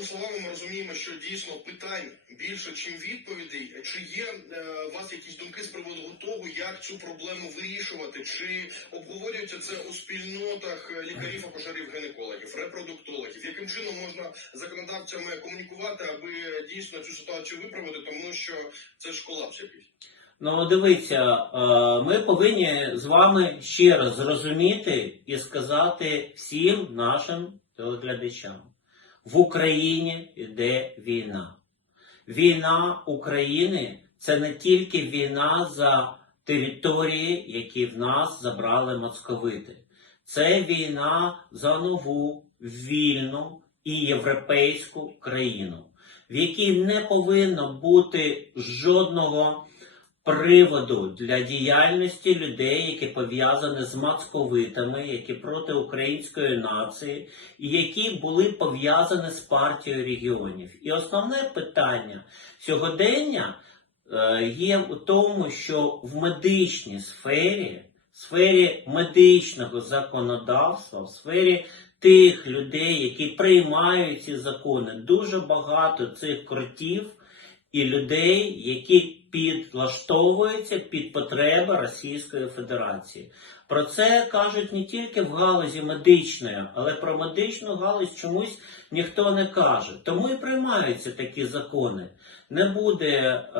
вашими словами ми розуміємо, що дійсно питань більше, чим відповідей. Чи є е, у вас якісь думки з приводу того, як цю проблему вирішувати? Чи обговорюється це у спільнотах е, лікарів, акушерів, гінекологів, репродуктологів? Яким чином можна законодавцями комунікувати, аби дійсно цю ситуацію виправити, тому що це ж колапс якийсь? Ну, дивіться, е, ми повинні з вами ще раз зрозуміти і сказати всім нашим телеглядачам: в Україні йде війна. Війна України це не тільки війна за території, які в нас забрали московити. Це війна за нову, вільну і європейську країну, в якій не повинно бути жодного приводу для діяльності людей, які пов'язані з московитами, які проти української нації, і які були пов'язані з партією регіонів. І основне питання сьогодення е, є в тому, що в медичній сфері, в сфері медичного законодавства, в сфері тих людей, які приймають ці закони, дуже багато цих кротів і людей, які підлаштовуються під потреби Російської Федерації. Про це кажуть не тільки в галузі медичної, але про медичну галузь чомусь ніхто не каже. Тому і приймаються такі закони. Не буде е,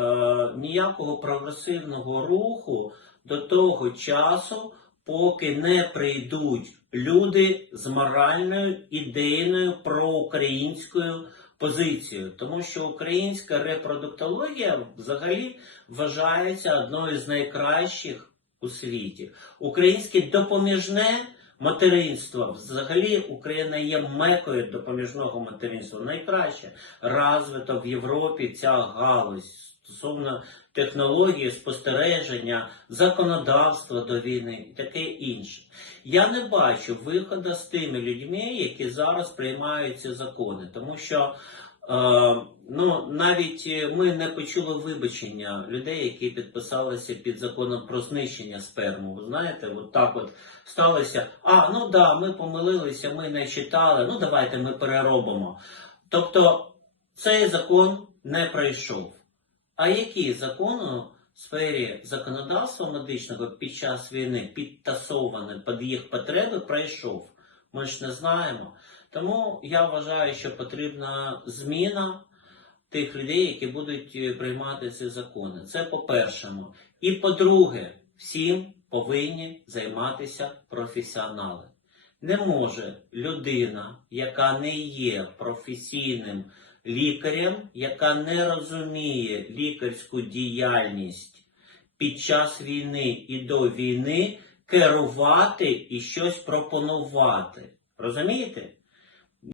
ніякого прогресивного руху до того часу, поки не прийдуть люди з моральною ідейною проукраїнською позицією, тому що українська репродуктологія взагалі вважається одною з найкращих у світі. Українське допоміжне материнство, взагалі Україна є мекою допоміжного материнства. Найкраще розвито в Європі ця галузь стосовно технології, спостереження, законодавства до війни і таке інше. Я не бачу виходу з тими людьми, які зараз приймають ці закони, тому що е, ну, навіть е, ми не почули вибачення людей, які підписалися під законом про знищення сперму. Ви знаєте, от так от сталося. А, ну да, ми помилилися, ми не читали, ну давайте ми переробимо. Тобто цей закон не пройшов. А який закон у сфері законодавства медичного під час війни підтасований під їх потреби пройшов? Ми ж не знаємо. Тому я вважаю, що потрібна зміна тих людей, які будуть е, приймати ці закони. Це по-першому. І по-друге, всім повинні займатися професіонали. Не може людина, яка не є професійним лікарем, яка не розуміє лікарську діяльність під час війни і до війни, керувати і щось пропонувати. Розумієте?